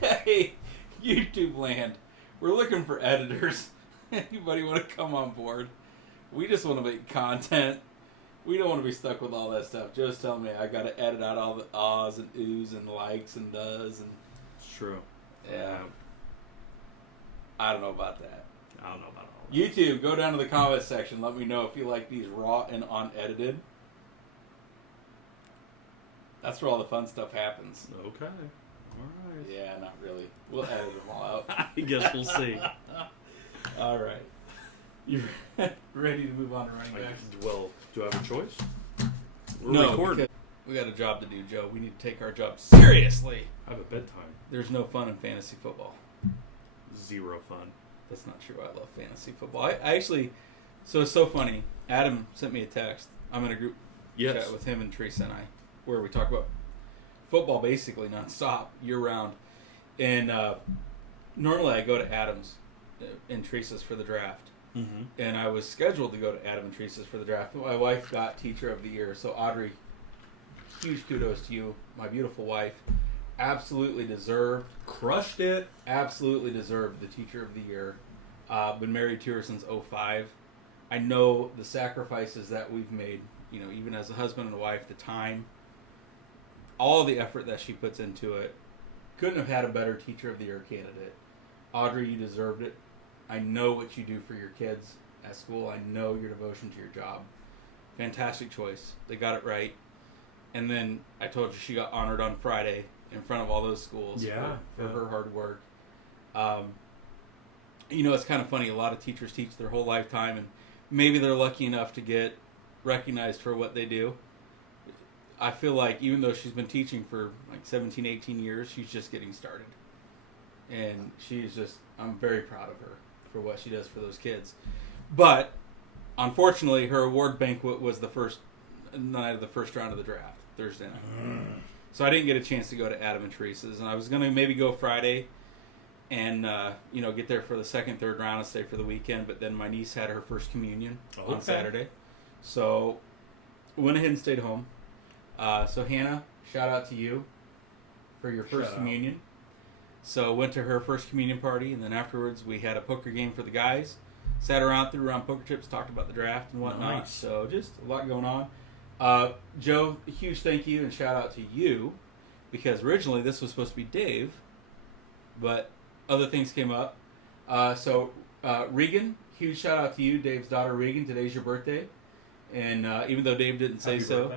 Hey, YouTube land. We're looking for editors. Anybody want to come on board? We just want to make content. We don't want to be stuck with all that stuff. Just tell me I got to edit out all the ahs and oohs and likes and does and. It's true. Yeah. I don't know about that. I don't know about all that. YouTube, go down to the comment section. Let me know if you like these raw and unedited. That's where all the fun stuff happens. Okay. All right. Yeah, not really. We'll edit them all out. I guess we'll see. All right. You're ready to move on to running backs? Well, do I have a choice? No, because we got a job to do, Joe. We need to take our job seriously. I have a bedtime. There's no fun in fantasy football. Zero fun. That's not true. I love fantasy football. I actually, so it's so funny. Adam sent me a text. I'm in a group chat with him and Teresa and I, where we talk about football basically nonstop, year round. And normally I go to Adam's and Teresa's for the draft. Mm-hmm. And I was scheduled to go to Adam and Teresa's for the draft. My wife got Teacher of the Year. So Audrey, huge kudos to you, my beautiful wife. Absolutely deserved. Crushed it. Absolutely deserved the Teacher of the Year. Been married to her since 2005. I know the sacrifices that we've made, you know, even as a husband and a wife, the time, all the effort that she puts into it. Couldn't have had a better Teacher of the Year candidate. Audrey, you deserved it. I know what you do for your kids at school. I know your devotion to your job. Fantastic choice. They got it right. And then I told you she got honored on Friday in front of all those schools for her hard work. You know, it's kind of funny. A lot of teachers teach their whole lifetime, and maybe they're lucky enough to get recognized for what they do. I feel like even though she's been teaching for like 17, 18 years, she's just getting started. And she's just, I'm very proud of her for what she does for those kids. But, unfortunately, her award banquet was the first night of the first round of the draft, Thursday night. So I didn't get a chance to go to Adam and Teresa's, and I was going to maybe go Friday and, you know, get there for the second, third round and stay for the weekend, but then my niece had her first communion on Saturday. So, went ahead and stayed home. So Hannah, shout out to you for your first communion. So went to her first communion party, and then afterwards we had a poker game for the guys. Sat around, threw around poker chips, talked about the draft and whatnot. Nice. So just a lot going on. Joe, a huge thank you and shout out to you, because originally this was supposed to be Dave, but other things came up. So Regan, huge shout out to you, Dave's daughter Regan. Today's your birthday, and even though Dave didn't say so.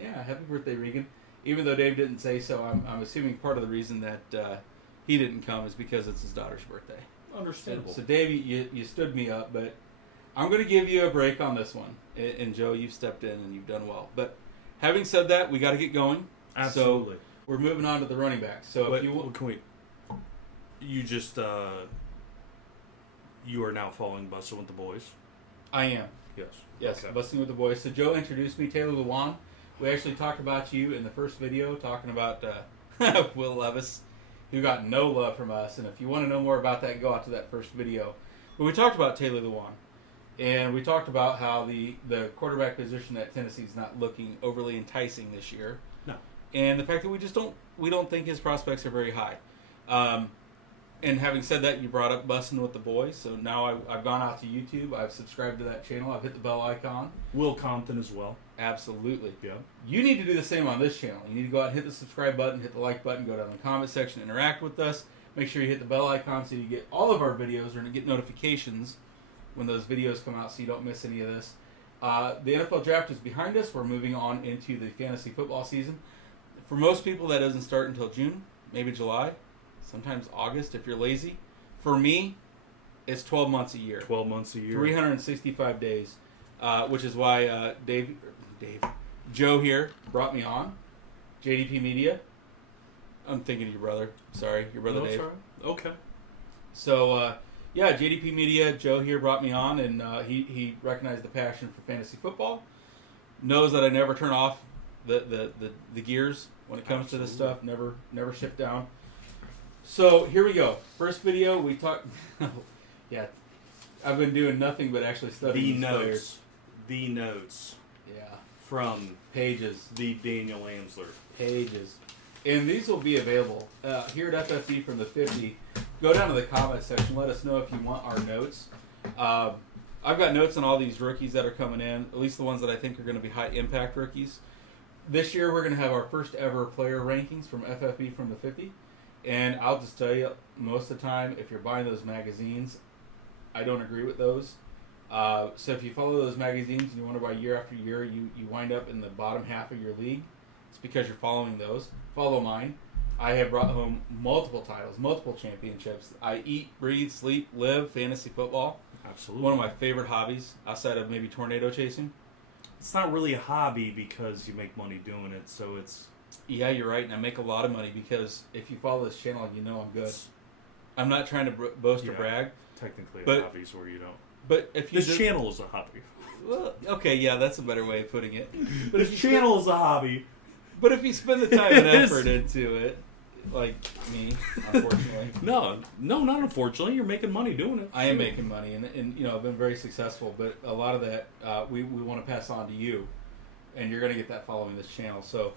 Yeah, happy birthday, Regan. Even though Dave didn't say so, I'm assuming part of the reason that he didn't come is because it's his daughter's birthday. Understandable. So Dave, you stood me up, but I'm going to give you a break on this one. And Joe, you've stepped in and you've done well. But having said that, we got to get going. Absolutely. So we're moving on to the running backs. So if you will, can we? You just you are now following Bustin' with the Boys. I am. Yes, okay. Busting with the Boys. So Joe introduced me, Taylor Lewan. We actually talked about you in the first video, talking about Will Levis, who got no love from us. And if you want to know more about that, go out to that first video. But we talked about Taylor Lewan, and we talked about how the quarterback position at Tennessee is not looking overly enticing this year. No. And the fact that we don't think his prospects are very high. And having said that, you brought up Bussin' with the Boys, so now I've gone out to YouTube. I've subscribed to that channel. I've hit the bell icon. Will Compton as well. Absolutely. Yeah. You need to do the same on this channel. You need to go out and hit the subscribe button, hit the like button, go down in the comment section, interact with us. Make sure you hit the bell icon so you get all of our videos or get notifications when those videos come out so you don't miss any of this. The NFL draft is behind us. We're moving on into the fantasy football season. For most people, that doesn't start until June, maybe July, sometimes August if you're lazy. For me, it's 12 months a year. 12 months a year. 365 days, which is why Joe here brought me on. JDP Media. I'm thinking of your brother. Sorry, your brother Dave. Sorry. Okay. So, yeah, JDP Media, Joe here brought me on, and he recognized the passion for fantasy football. Knows that I never turn off the gears when it comes to this stuff. Never shift down. So here we go. First video we talked. Yeah, I've been doing nothing but actually studying the notes. Yeah. From pages. The Daniel Amsler. Pages. And these will be available here at FFB from the 50. Go down to the comment section. Let us know if you want our notes. I've got notes on all these rookies that are coming in, at least the ones that I think are going to be high impact rookies. This year we're going to have our first ever player rankings from FFB from the 50. And I'll just tell you, most of the time, if you're buying those magazines, I don't agree with those. So if you follow those magazines and you wonder why year after year you wind up in the bottom half of your league, it's because you're following those. Follow mine. I have brought home multiple titles, multiple championships. I eat, breathe, sleep, live fantasy football. Absolutely. One of my favorite hobbies outside of maybe tornado chasing. It's not really a hobby because you make money doing it, so it's... Yeah, you're right, and I make a lot of money because if you follow this channel, you know I'm good. I'm not trying to boast or brag. Technically, but, a hobby's where you don't. But if you this channel is a hobby. Well, okay, yeah, that's a better way of putting it. But this channel is a hobby. But if you spend the time and effort into it, like me, unfortunately. No, not unfortunately. You're making money doing it. I am making money, and I've been very successful. But a lot of that we want to pass on to you, and you're going to get that following this channel. So,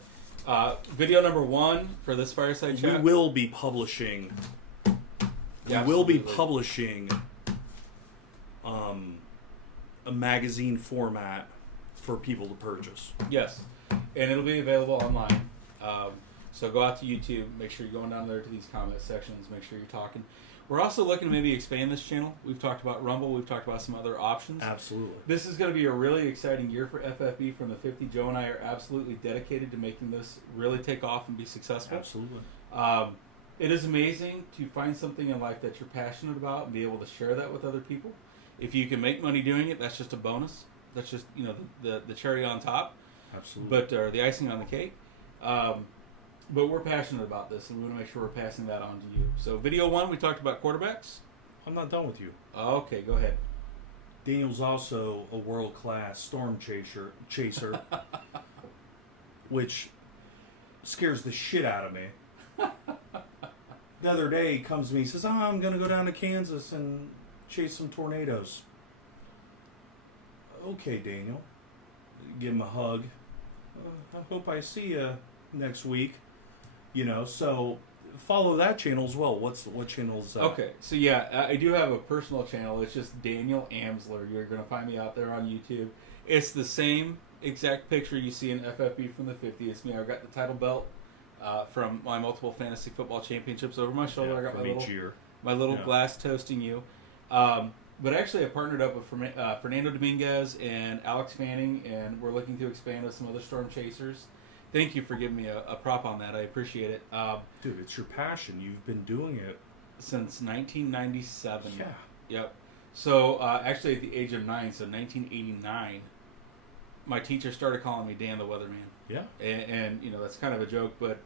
video number 1 for this Fireside Chat. We will be publishing. Yeah, we will be publishing a magazine format for people to purchase. Yes, and it'll be available online. So go out to YouTube. Make sure you're going down there to these comment sections. Make sure you're talking. We're also looking to maybe expand this channel. We've talked about Rumble. We've talked about some other options. Absolutely. This is going to be a really exciting year for FFB from the 50. Joe and I are absolutely dedicated to making this really take off and be successful. Absolutely. It is amazing to find something in life that you're passionate about and be able to share that with other people. If you can make money doing it, that's just a bonus. That's just the cherry on top. Absolutely. But or the icing on the cake. But we're passionate about this, and we want to make sure we're passing that on to you. So video 1, we talked about quarterbacks. I'm not done with you. Okay, go ahead. Daniel's also a world-class storm chaser, which scares the shit out of me. The other day, he comes to me and says, I'm going to go down to Kansas and chase some tornadoes. Okay, Daniel. Give him a hug. I hope I see you next week. So follow that channel as well. What channel is that? Okay, so yeah, I do have a personal channel. It's just Daniel Amsler. You're going to find me out there on YouTube. It's the same exact picture you see in FFB from the 50. It's me. I've got the title belt from my multiple fantasy football championships over my shoulder. I got my little glass toasting you. But actually, I partnered up with Fernando Dominguez and Alex Fanning, and we're looking to expand with some other storm chasers. Thank you for giving me a prop on that. I appreciate it. Dude, it's your passion. You've been doing it since 1997. Yeah. Yep. So actually, at the age of 9, so 1989, my teacher started calling me Dan the Weatherman. Yeah. And that's kind of a joke, but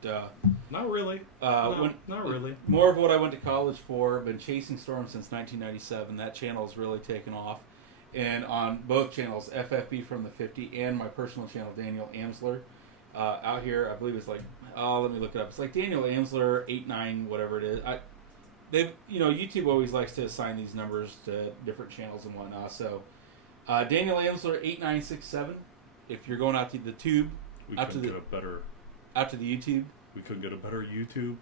not really. Not really. More of what I went to college for. Been chasing storms since 1997. That channel has really taken off. And on both channels, FFB from the 50 and my personal channel, Daniel Amsler. Out here, I believe it's like, let me look it up. It's like Daniel Amsler 89, whatever it is. YouTube always likes to assign these numbers to different channels and whatnot. So, Daniel Amsler 8967. If you're going out to the tube, out to the YouTube, we couldn't get a better YouTube.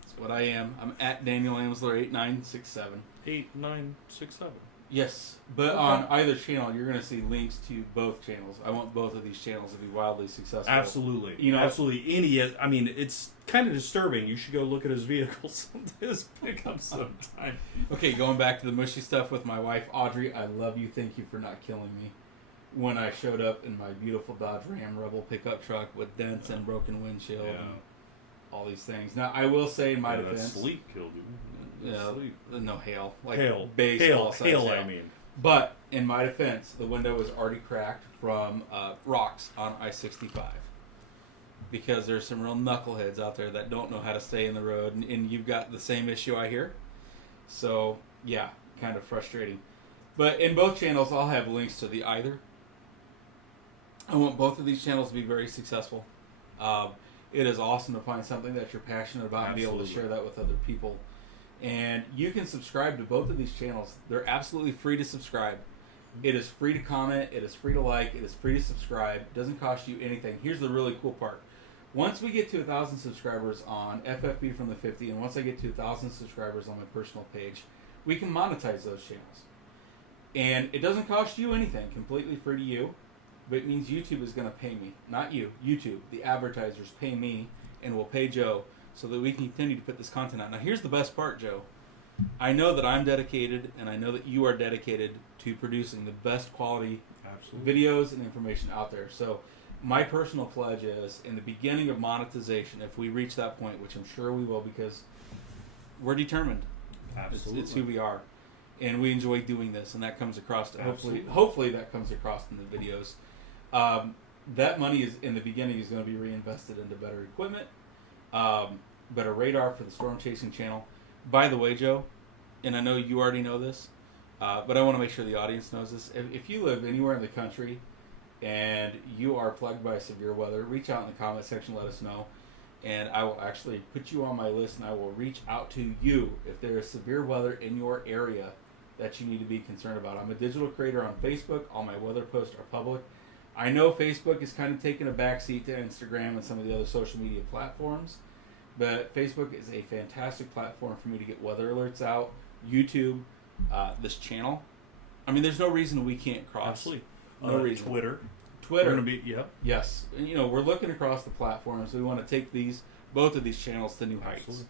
That's what I am. I'm at Daniel Amsler 8967. 8967. Yes, but on either channel, you're going to see links to both channels. I want both of these channels to be wildly successful. Absolutely. Absolutely. It's kind of disturbing. You should go look at his vehicles on his pickup sometime. Okay, going back to the mushy stuff with my wife, Audrey, I love you. Thank you for not killing me. When I showed up in my beautiful Dodge Ram Rebel pickup truck with dents and broken windshield and all these things. Now, I will say in my defense... That sleep killed you. No, hail. Hail. Baseball hail, I mean. But, in my defense, the window was already cracked from rocks on I-65. Because there's some real knuckleheads out there that don't know how to stay in the road. And you've got the same issue I hear. So, yeah, kind of frustrating. But in both channels, I'll have links to the either. I want both of these channels to be very successful. It is awesome to find something that you're passionate about and be able to share that with other people. And you can subscribe to both of these channels. They're absolutely free to subscribe. It is free to comment. It is free to like. It is free to subscribe. It doesn't cost you anything. Here's the really cool part. Once we get to 1,000 subscribers on FFB from the 50, and once I get to 1,000 subscribers on my personal page, we can monetize those channels. And it doesn't cost you anything, completely free to you, but it means YouTube is going to pay me. Not you, YouTube. The advertisers pay me and will pay Joe so that we can continue to put this content out. Now, here's the best part, Joe. I know that I'm dedicated, and I know that you are dedicated to producing the best quality videos and information out there. So my personal pledge is, in the beginning of monetization, if we reach that point, which I'm sure we will because we're determined. Absolutely. It's who we are. And we enjoy doing this, and that comes across. Hopefully that comes across in the videos. That money is in the beginning is going to be reinvested into better equipment, better radar for the storm chasing channel. By the way, Joe, and I know you already know this, but I want to make sure the audience knows this. If you live anywhere in the country and you are plagued by severe weather, reach out in the comment section, let us know, and I will actually put you on my list, and I will reach out to you if there is severe weather in your area that you need to be concerned about. I'm a digital creator on Facebook. All my weather posts are public. I know Facebook is kind of taking a backseat to Instagram and some of the other social media platforms, but Facebook is a fantastic platform for me to get weather alerts out. YouTube, this channel. I mean, there's no reason we can't cross. Absolutely. No reason. Twitter. We're going to be, yep. Yes. And, we're looking across the platforms. We want to take both of these channels to new heights. Absolutely.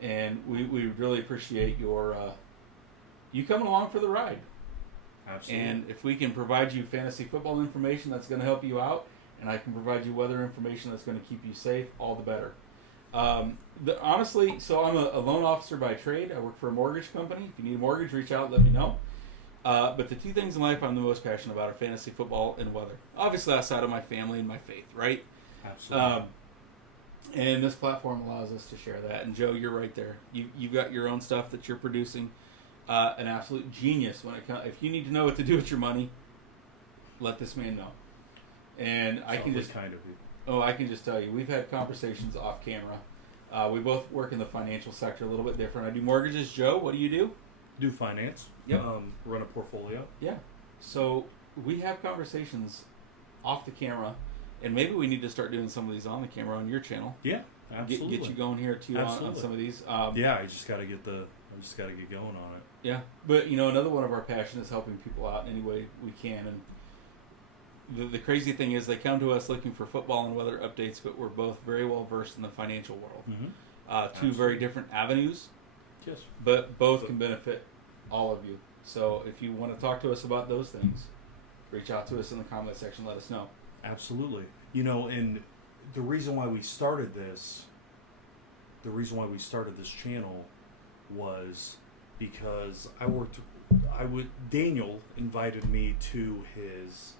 And we really appreciate you coming along for the ride. Absolutely. And if we can provide you fantasy football information that's going to help you out, and I can provide you weather information that's going to keep you safe, all the better. Honestly, so I'm a loan officer by trade. I work for a mortgage company. If you need a mortgage, reach out, let me know. But the two things in life I'm the most passionate about are fantasy football and weather. Obviously, outside of my family and my faith, right? Absolutely. And this platform allows us to share that. And Joe, you're right there. You've got your own stuff that you're producing. An absolute genius when it comes. If you need to know what to do with your money, let this man know. And I can just kind of you. Oh, I can just tell you, we've had conversations off camera. We both work in the financial sector a little bit different. I do mortgages. Joe, what do you do? Do finance. Yep. Run a portfolio. Yeah. So we have conversations off the camera, and maybe we need to start doing some of these on the camera on your channel. Yeah, absolutely. Get you going here too on some of these. Yeah, I just got to get going on it. Yeah, but another one of our passions is helping people out in any way we can. And the crazy thing is, they come to us looking for football and weather updates, but we're both very well versed in the financial world. Mm-hmm. Two very different avenues. Yes. But both can benefit all of you. So if you want to talk to us about those things, reach out to us in the comment section. Let us know. Absolutely. And the reason why we started this channel was because Daniel invited me to his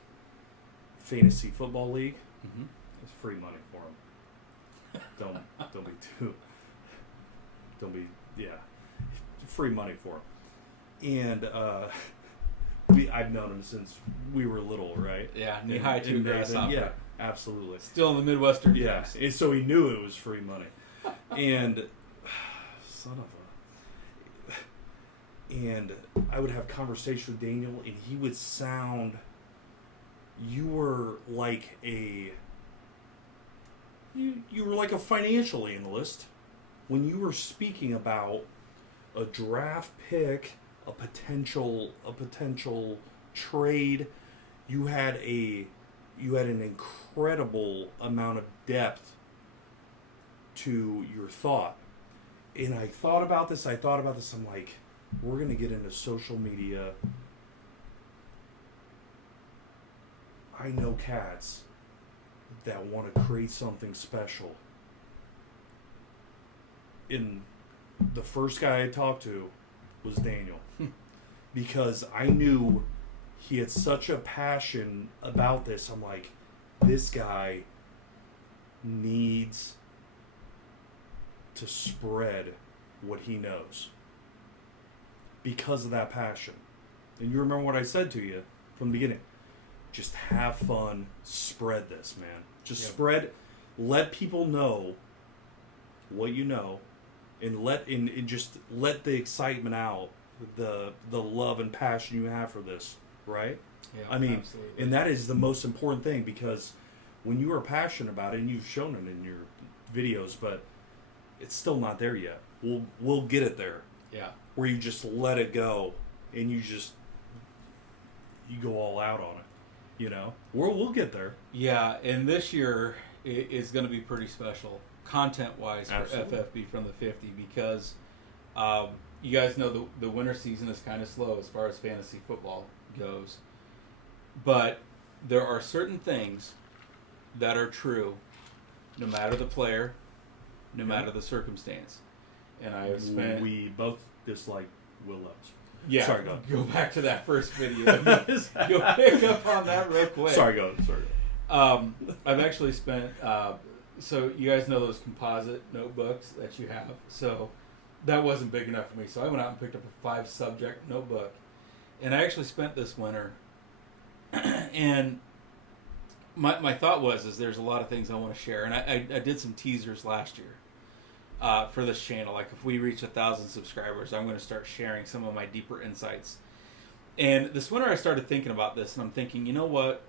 fantasy football league. Mm-hmm. It's free money for him. Don't be free money for him. And I've known him since we were little, right? Yeah, knee high to a grasshopper. Yeah, absolutely. Still in the Midwestern. Yeah, and so he knew it was free money. And and I would have conversations with Daniel, and he would sound. You were like a financial analyst when you were speaking about a draft pick, a potential trade. You had an incredible amount of depth to your thought. And I thought about this. I'm like, we're going to get into social media. I know cats that want to create something special. And the first guy I talked to was Daniel. Because I knew he had such a passion about this. I'm like, this guy needs to spread what he knows because of that passion. And you remember what I said to you from the beginning. Just have fun, spread this, man. Just spread, let people know what you know, and just let the excitement out, the love and passion you have for this, right? Yeah, I mean, absolutely. and that is the most important thing, because when you are passionate about it, and you've shown it in your videos, but it's still not there yet. We'll get it there. Yeah. Where you just let it go, and you go all out on it. You know, we'll get there. Yeah, and this year is going to be pretty special, content-wise, for Absolutely. FFB from the 50, because you guys know the winter season is kind of slow as far as fantasy football goes. But there are certain things that are true, no matter the player, no matter the circumstance. And I have spent... We both dislike Will Levis. Yeah, Sorry, go back to that first video. You'll pick up on that real quick. Sorry, go. I've actually spent... so you guys know those composite notebooks that you have. So that wasn't big enough for me. So I went out and picked up a 5-subject notebook. And I actually spent this winter. And my thought is there's a lot of things I want to share. And I did some teasers last year. For this channel, like if we reach 1,000 subscribers, I'm going to start sharing some of my deeper insights. And this winter I started thinking about this, and I'm thinking, you know what?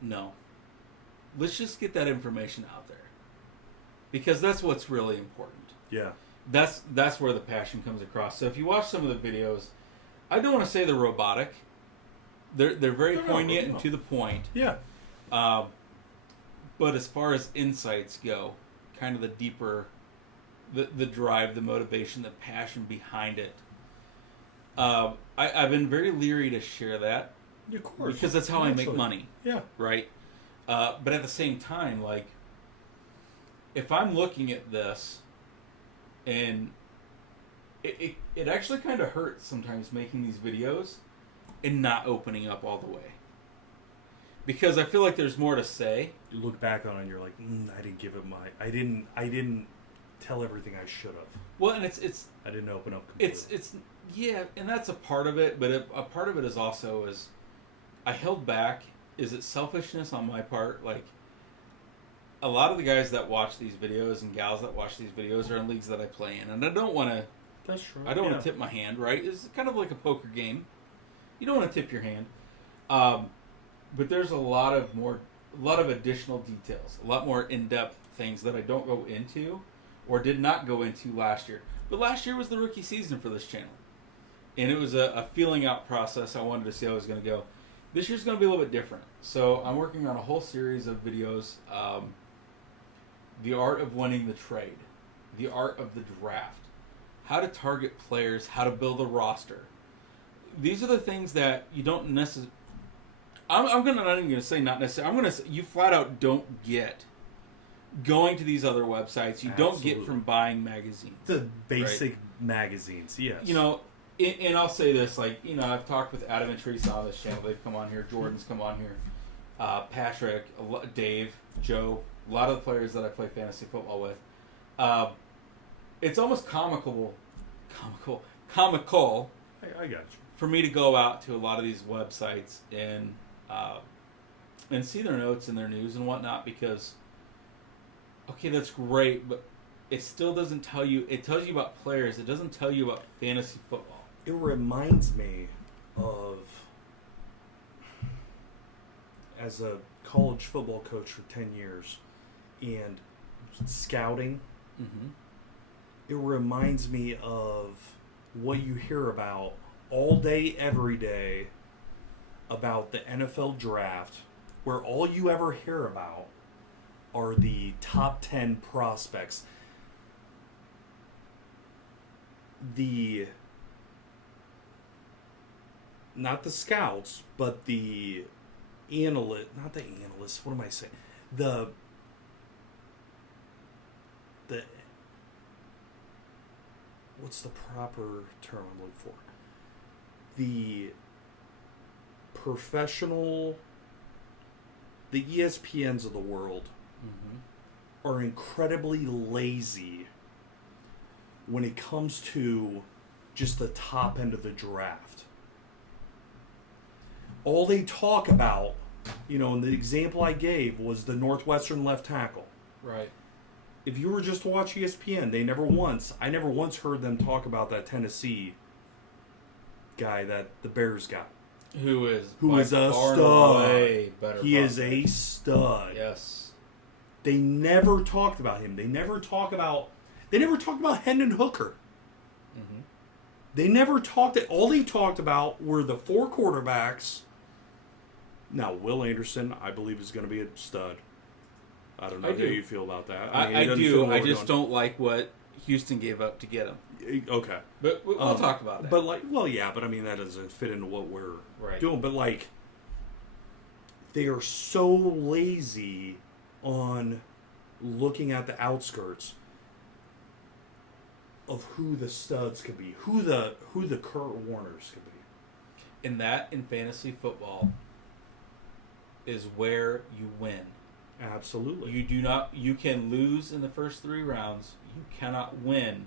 No. Let's just get that information out there. Because that's what's really important. Yeah. That's where the passion comes across. So if you watch some of the videos, I don't want to say they're robotic. They're very poignant and to the point. Yeah. But as far as insights go, kind of the deeper... The drive, the motivation, the passion behind it. I've been very leery to share that. Of course. Because that's how I make money. Yeah. Right? But at the same time, like, if I'm looking at this, and it actually kind of hurts sometimes making these videos and not opening up all the way. Because I feel like there's more to say. You look back on it and you're like, I didn't give it I didn't tell everything I should have. Well, and it's I didn't open up completely. It's yeah, and that's a part of it, but a part of it is also I held back. Is it selfishness on my part? Like, a lot of the guys that watch these videos and gals that watch these videos are in leagues that I play in, and I don't want to. That's true. I don't want to tip my hand, right? It's kind of like a poker game. You don't want to tip your hand, but there's a lot of additional details, a lot more in-depth things that I don't go into. Or did not go into last year. But last year was the rookie season for this channel. And it was a feeling out process. I wanted to see how it was going to go. This year's going to be a little bit different. So I'm working on a whole series of videos. The art of winning the trade. The art of the draft. How to target players. How to build a roster. These are the things that you don't necessarily... I'm not even going to say not necessarily. I'm going to say you flat out don't get... going to these other websites, you don't get from buying magazines. The basic magazines, yes. You know, and I'll say this, like, you know, I've talked with Adam and Teresa on this channel. They've come on here. Jordan's come on here. Patrick, Dave, Joe, a lot of the players that I play fantasy football with. It's almost comical. I got you. For me to go out to a lot of these websites and see their notes and their news and whatnot, because... okay, that's great, but it still doesn't tell you... It tells you about players. It doesn't tell you about fantasy football. It reminds me of... as a college football coach for 10 years and scouting, it reminds me of what you hear about all day, every day about the NFL draft, where all you ever hear about are the top 10 prospects. Not the scouts, but the not the analysts, what am I saying? What's the proper term I'm looking for? The professional, the ESPNs of the world are incredibly lazy when it comes to just the top end of the draft. All they talk about, you know, and the example I gave was the Northwestern left tackle. Right. If you were just to watch ESPN, I never once heard them talk about that Tennessee guy that the Bears got. Who is a far and stud. away better He is prospect. a stud. Yes. They never talked about him. They never talked about Hendon Hooker. Mm-hmm. They never talked. All they talked about were the 4 quarterbacks. Now, Will Anderson, I believe, is going to be a stud. I don't know how you feel about that. I do. I just don't like what Houston gave up to get him. Okay. But we'll talk about that. But, but I mean, that doesn't fit into what we're doing. But, they are so lazy on looking at the outskirts of who the studs could be, who the Kurt Warners could be. And that in fantasy football is where you win. Absolutely. You can lose in the first 3 rounds. You cannot win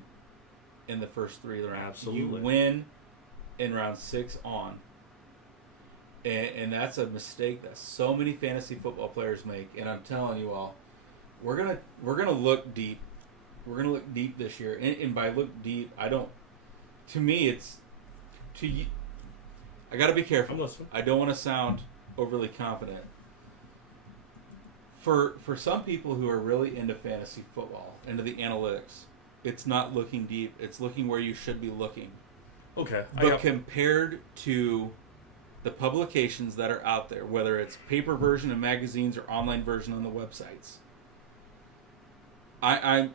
in the first 3 rounds. Absolutely. You win in round 6 on. And that's a mistake that so many fantasy football players make. And I'm telling you all, we're gonna look deep. We're gonna look deep this year. And by look deep, I don't. To me, it's to. I got to be careful. I'm listening. I don't want to sound overly confident. For some people who are really into fantasy football, into the analytics, it's not looking deep. It's looking where you should be looking. Okay. But compared to the publications that are out there, whether it's paper version in magazines or online version on the websites, I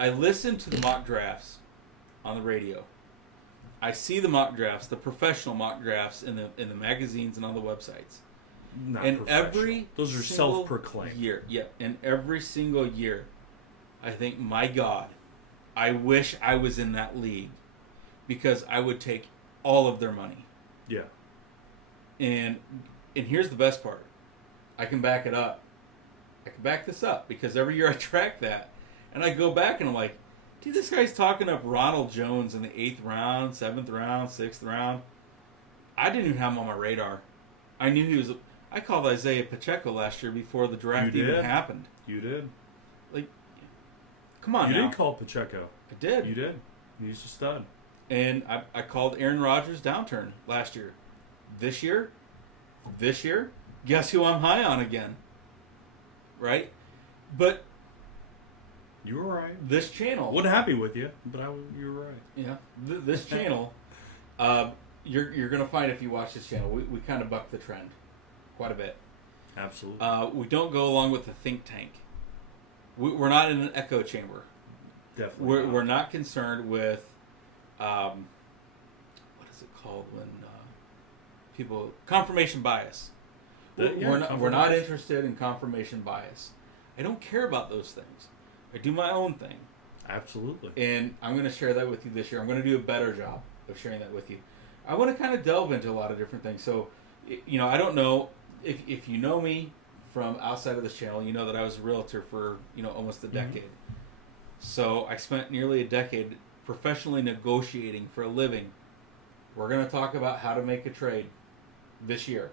listen to the mock drafts on the radio. I see the mock drafts, the professional mock drafts in the magazines and on the websites. Not and those are self-proclaimed. And every single year, I think, my God, I wish I was in that league because I would take all of their money. Yeah. And here's the best part. I can back it up. I can back this up because every year I track that. And I go back and I'm like, dude, this guy's talking up Ronald Jones in the 8th round, 7th round, 6th round. I didn't even have him on my radar. I knew he was... I called Isaiah Pacheco last year before the draft even happened. You did. Come on You did call Pacheco. I did. You did. He's a stud. And I called Aaron Rodgers' downturn last year. This year, guess who I'm high on again? Right? But you were right. This channel... Wasn't happy with you, but you were right. Yeah. This channel, you're going to find if you watch this channel, we kind of buck the trend quite a bit. Absolutely. We don't go along with the think tank. We're not in an echo chamber. Definitely. We're not concerned with... what is it called when people... Confirmation bias. We're not interested in confirmation bias. I don't care about those things. I do my own thing. Absolutely. And I'm going to share that with you this year. I'm going to do a better job of sharing that with you. I want to kind of delve into a lot of different things. So, I don't know if you know me from outside of this channel, you know that I was a realtor for, almost a decade. Mm-hmm. So I spent nearly a decade professionally negotiating for a living. We're going to talk about how to make a trade this year.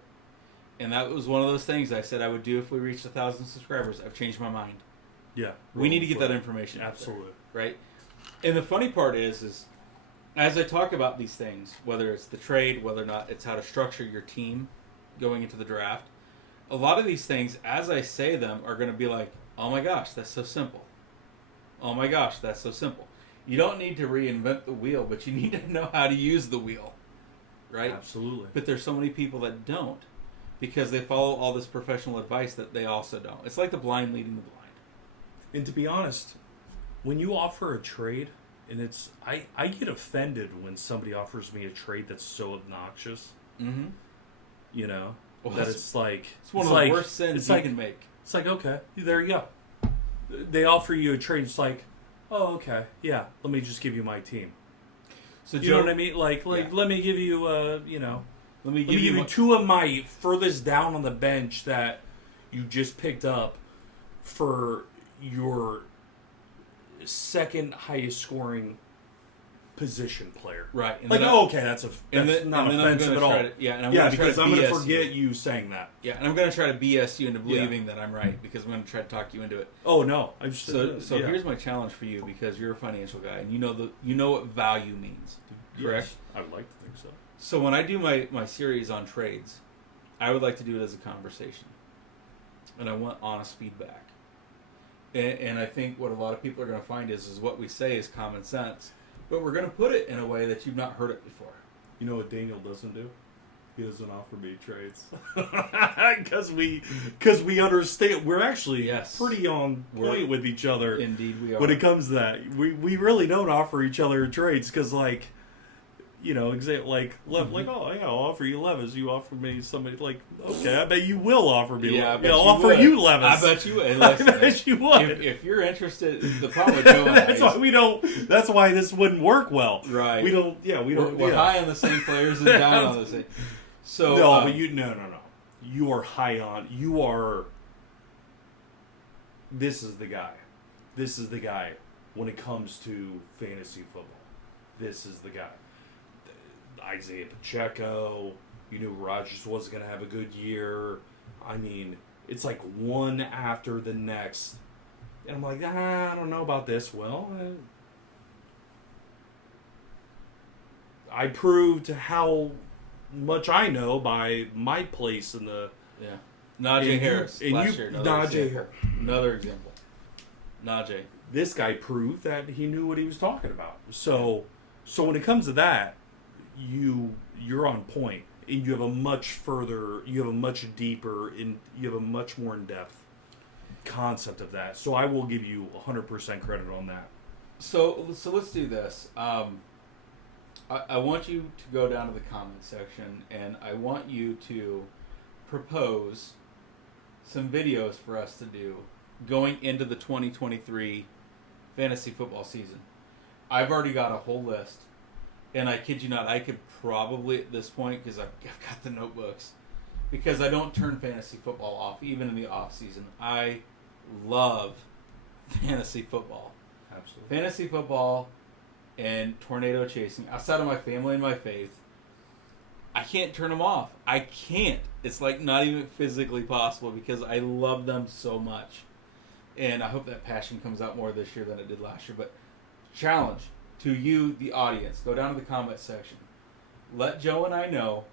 And that was one of those things I said I would do if we reached 1,000 subscribers. I've changed my mind. Yeah. We need to get that information out Absolutely. there, right? And the funny part is as I talk about these things, whether it's the trade, whether or not it's how to structure your team going into the draft, a lot of these things, as I say them, are going to be like, oh my gosh, that's so simple. Oh my gosh, that's so simple. You don't need to reinvent the wheel, but you need to know how to use the wheel, right? Absolutely. But there's so many people that don't because they follow all this professional advice that they also don't. It's like the blind leading the blind. And to be honest, when you offer a trade, and it's... I get offended when somebody offers me a trade that's so obnoxious. Mm-hmm. Well, that it's like... It's one of the worst sins you can make. It's like, okay, there you go. They offer you a trade, it's like, oh, okay, yeah, let me just give you my team. So you know what I mean? Let me give you, let me give you 2 of my furthest down on the bench that you just picked up for your second highest scoring position player. Right. And okay, that's not offensive at all. Because I'm going to forget you saying that. Yeah, and I'm going to try to BS you into believing that I'm right because I'm going to try to talk you into it. Oh, no. So here's my challenge for you because you're a financial guy and you know what value means. Correct? Yes, I'd like to think so. So when I do my series on trades, I would like to do it as a conversation. And I want honest feedback. And I think what a lot of people are going to find is what we say is common sense. But we're going to put it in a way that you've not heard it before. You know what Daniel doesn't do? He doesn't offer me trades. Because we understand. We're actually pretty on point with each other. Indeed we are. When it comes to that. We really don't offer each other trades because, like, you know, like, oh, yeah, I'll offer you Levis. You offer me somebody, like, okay, I bet you will offer me Levis. I'll offer you Levis. I bet you would. Listen, I bet you would. If you're interested, the problem with Joe and I that's why we don't, that's why this wouldn't work well. Right. We don't, We're high on the same players and down on the same. So, no, but no. You are high on, this is the guy. This is the guy when it comes to fantasy football. This is the guy. Isaiah Pacheco, you knew Rodgers wasn't going to have a good year. I mean, it's like one after the next. And I'm like, I don't know about this. Well, I proved how much I know by my place in the... Yeah. Najee Harris last year. Another example. Najee. This guy proved that he knew what he was talking about. So when it comes to that, you're on point. You have a much deeper, you have a much more in-depth concept of that. So I will give you 100% credit on that. So let's do this. I want you to go down to the comment section, and I want you to propose some videos for us to do going into the 2023 fantasy football season. I've already got a whole list. And I kid you not, I could probably at this point, because I've got the notebooks, because I don't turn fantasy football off, even in the off season. I love fantasy football. Absolutely. Fantasy football and tornado chasing, outside of my family and my faith, I can't turn them off. I can't. It's like not even physically possible because I love them so much. And I hope that passion comes out more this year than it did last year. But challenge to you, the audience, go down to the comment section. Let Joe and I know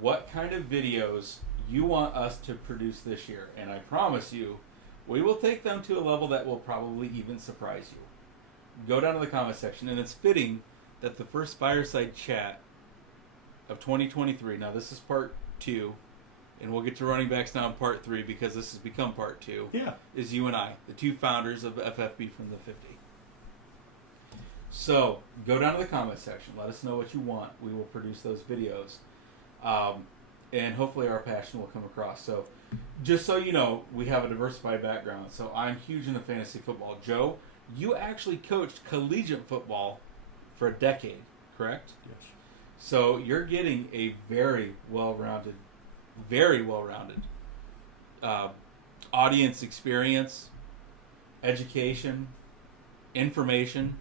what kind of videos you want us to produce this year. And I promise you, we will take them to a level that will probably even surprise you. Go down to the comment section. And it's fitting that the first Fireside chat of 2023, now this is part 2, and we'll get to running backs now in part 3 because this has become part 2, is you and I, the 2 founders of FFB from the 50. So, go down to the comment section. Let us know what you want. We will produce those videos. And hopefully our passion will come across. So, just so you know, we have a diversified background. So, I'm huge into fantasy football. Joe, you actually coached collegiate football for a decade, correct? Yes. So, you're getting a very well-rounded audience experience, education, information,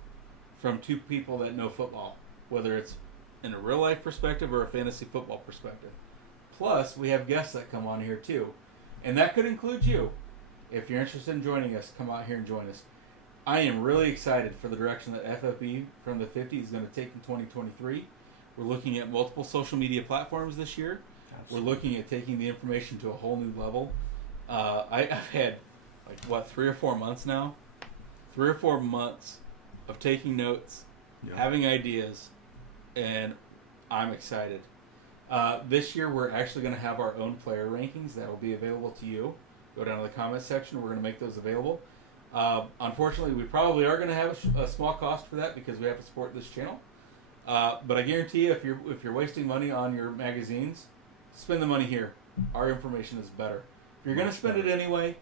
from 2 people that know football, whether it's in a real life perspective or a fantasy football perspective. Plus, we have guests that come on here too. And that could include you. If you're interested in joining us, come out here and join us. I am really excited for the direction that FFB from the 50 is going to take in 2023. We're looking at multiple social media platforms this year. Absolutely. We're looking at taking the information to a whole new level. I've had, 3 or 4 months now? 3 or 4 months of taking notes, having ideas, and I'm excited. This year we're actually going to have our own player rankings that will be available to you. Go down to the comment section. We're going to make those available. Unfortunately, we probably are going to have a small cost for that because we have to support this channel. But I guarantee you, if you're wasting money on your magazines, spend the money here. Our information is better. If you're going to spend it anyway,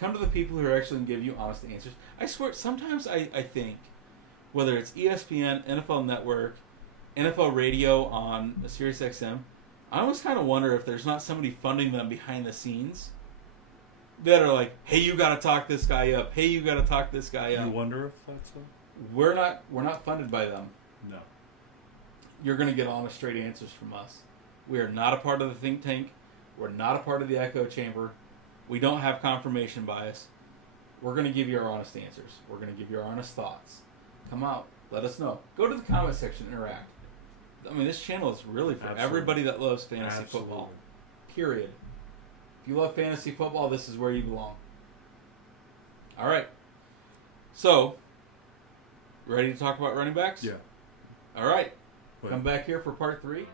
come to the people who are actually going to give you honest answers. I swear, sometimes I think, whether it's ESPN, NFL Network, NFL Radio on Sirius XM, I almost kind of wonder if there's not somebody funding them behind the scenes that are like, hey, you got to talk this guy up. Hey, you got to talk this guy up. You wonder if that's so? We're not funded by them. No. You're going to get honest, straight answers from us. We are not a part of the think tank. We're not a part of the echo chamber. We don't have confirmation bias. We're going to give you our honest answers. We're going to give you our honest thoughts. Come out. Let us know. Go to the comment section. Interact. I mean, this channel is really for Absolutely. everybody that loves fantasy Absolutely. football. Period. If you love fantasy football, this is where you belong. All right. So, ready to talk about running backs? Yeah. All right. Wait. Come back here for part 3.